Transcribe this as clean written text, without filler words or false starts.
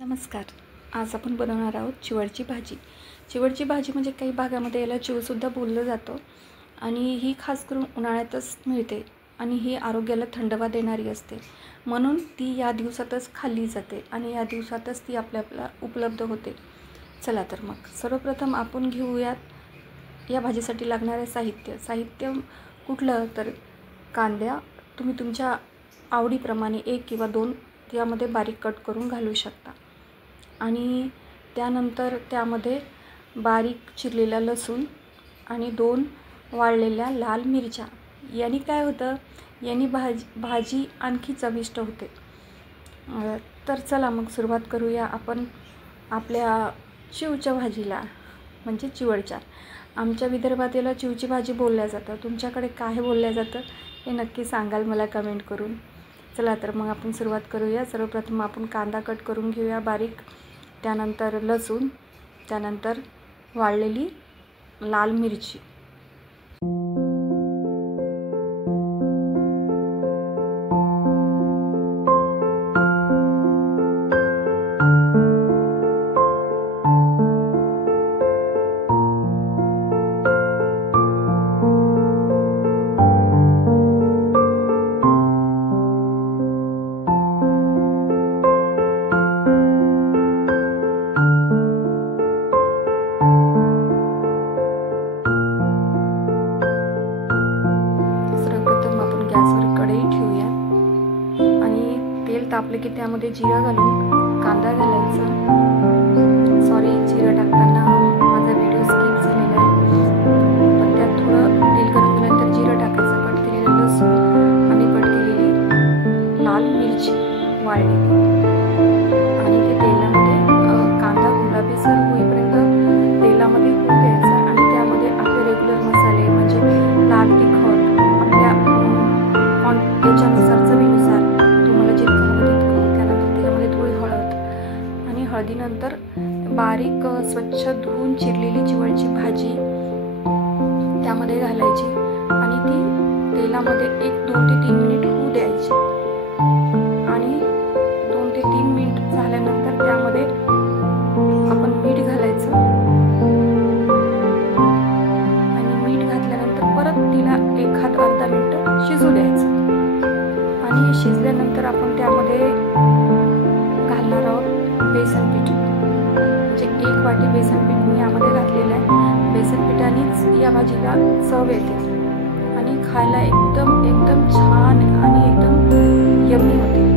नमस्कार. आज आपण बनवणार आहोत चिवडची भाजी. चिवडची भाजी म्हणजे काही भागामध्ये याला चिवसुद्धा बोललं जातं आणि ही खास करून उन्हाळ्यातच मिळते आणि ही आरोग्याला थंडवा देणारी असते, म्हणून ती या दिवसातच खाल्ली जाते आणि या दिवसातच ती आपल्याला उपलब्ध होते. चला तर मग सर्वप्रथम आपण घेऊयात या भाजीसाठी लागणारे साहित्य कुठलं तर कांद्या तुम्ही तुमच्या आवडीप्रमाणे 1 किंवा 2 यामध्ये बारीक कट करून घालू शकता आणि त्यानंतर त्यामध्ये बारीक चिरलेला लसूण आणि 2 वाळलेल्या लाल मिरच्या. याने काय होतं, याने भाजी आणखी चविष्ट होते. तर चला मग सुरुवात करूया आपण आपल्या चिवच्या भाजीला, म्हणजे चिवडच्या. आमच्या विदर्भात याला चिवची भाजी बोलल्या जातं. तुमच्याकडे काय बोलल्या जातं हे नक्की सांगाल मला कमेंट करून. चला तर मग आपण सुरुवात करूया. सर्वप्रथम आपण कांदा कट करून घेऊया बारीक, त्यानंतर लसूण, त्यानंतर वाळलेली लाल मिरची. गॅसवर कढई ठेवूया आणि तेल तापले की त्यामध्ये जिरा घालून कांदा घालायचा. सॉरी, जिरा टाकताना माझा व्हिडिओ स्किप झालेला आहे, पण त्यात थोडं तेल गरम झाल्यानंतर जिरा टाकायचं. कट केलेलं लसूण आणि कट केलेली लाल मिरची वाळलेली आणि ते तेलामध्ये कांदा गुलाबीसर होईपर्यंत तेलामध्ये होऊ द्यायचा आणि त्यामध्ये आपले रेग्युलर मसाले म्हणजे लाल तिखट याच्यानुसार चवीनुसार तुम्हाला जितकं हवं तितकं. त्यानंतर त्यामध्ये थोडी हळद आणि हळदीनंतर बारीक स्वच्छ धुवून चिरलेली चिवडची भाजी त्यामध्ये घालायची आणि ती तेलामध्ये 1-2 ते 3 मिनिट होऊ द्यायची आणि 2 ते 3 मिनिट झाल्यानंतर त्यामध्ये आपण मीठ घालायचं आणि मीठ घातल्यानंतर परत तिला 1-अर्धा मिनिट शिजू द्यायचं आणि शिजल्यानंतर आपण त्यामध्ये घालणार आहोत बेसन पीठ. म्हणजे 1 वाटी बेसन पीठ मी यामध्ये घातलेलं आहे. बेसन पिठानेच या भाजीला चव येते आणि खायला एकदम छान आणि एकदम यम्मी होते.